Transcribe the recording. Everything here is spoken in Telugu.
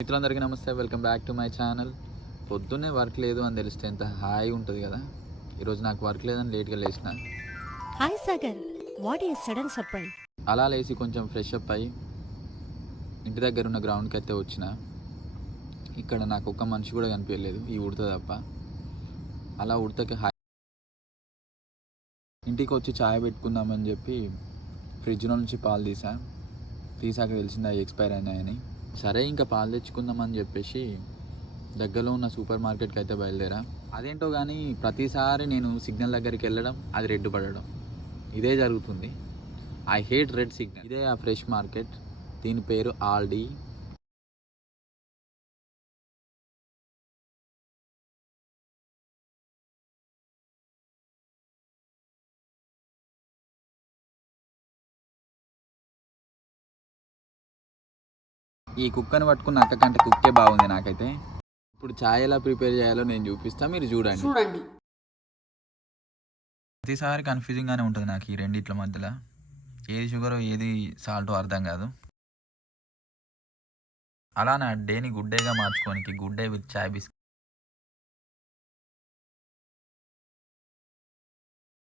మిత్రులందరికీ నమస్తే, welcome back to my channel. పొద్దున్నే వర్క్ లేదు అని తెలిస్తే ఎంత హాయిగా ఉంటుంది కదా. ఈరోజు నాకు వర్క్ లేదని లేట్గా లేచిన. Hi Sagar, what is sudden surprise? అలా లేచి కొంచెం ఫ్రెష్ అప్ అయ్యి ఇంటి దగ్గర ఉన్న గ్రౌండ్కి అయితే వచ్చిన. ఇక్కడ నాకు ఒక్క మనిషి కూడా కనిపించలేదు ఈ ఉడత తప్ప. అలా ఉడతకి ఇంటికి వచ్చి ఛాయ్ పెట్టుకుందామని చెప్పి ఫ్రిడ్జ్లో నుంచి పాలు తీసాక తెలిసింది అవి ఎక్స్పైర్ అయినాయని. సరే ఇంకా పాలు తెచ్చుకుందామని చెప్పేసి దగ్గరలో ఉన్న సూపర్ మార్కెట్కి అయితే బయలుదేరా. అదేంటో కానీ ప్రతిసారి నేను సిగ్నల్ దగ్గరికి వెళ్ళడం, అది రెడ్ పడడం, ఇదే జరుగుతుంది. I hate red signal. ఇదే ఆ ఫ్రెష్ మార్కెట్, దీని పేరు ఆల్డీ. ఈ కుక్కను పట్టుకున్న అక్క కంటే కుక్కే బాగుంది నాకైతే. ఇప్పుడు ఛాయ్ ఎలా ప్రిపేర్ చేయాలో నేను చూపిస్తాను, మీరు చూడండి. ప్రతిసారి కన్ఫ్యూజింగ్గానే ఉంటుంది నాకు ఈ రెండిట్ల మధ్యలో. ఏది షుగర్ ఏది సాల్ట్ అర్థం కాదు. అలా నా డేని గుడ్ డేగా మార్చుకోనికి good day with chai biscuit.